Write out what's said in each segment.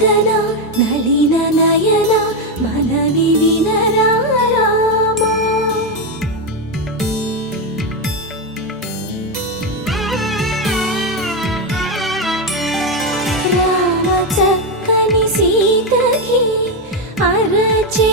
వదన నలిన నయన మనవి వినరా చక్కని సీతకి అరచే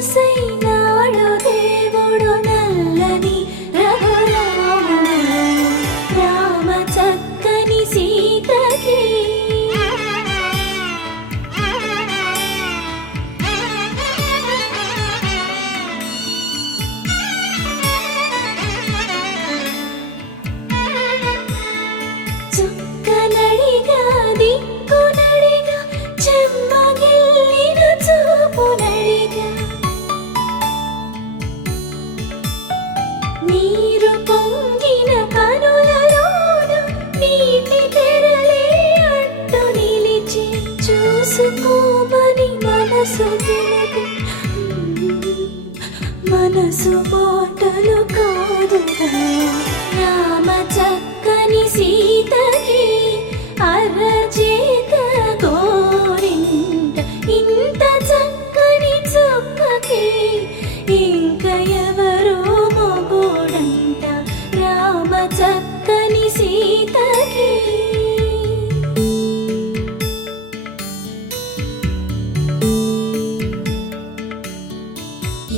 say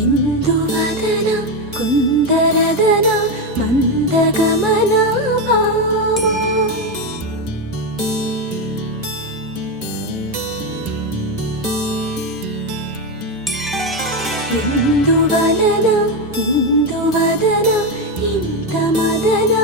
ഇന്ദുവദനം കുന്ദരദനം മന്ദഗമനം ഇന്ദുവദനം ഇന്ദുവദനം ഇന്ദമദനം.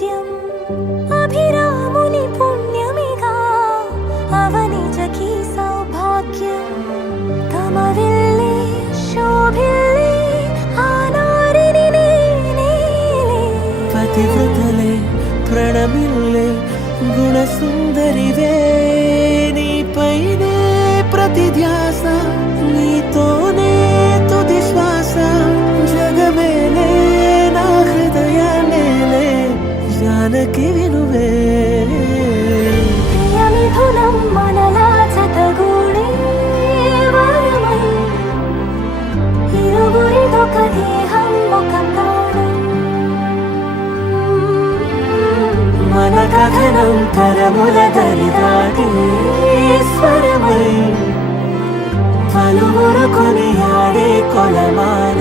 రాజ్యం అభిరాముని పుణ్యమిగా అవని జకి సౌభాగ్యం కమవిల్లి శోభిల్లి ఆనారిని పతివ్రతలే ప్రణమిల్లే గుణసుందరివే కరముల దరిదాటి స్వరమై పలువురు కొనియాడే కొలమాన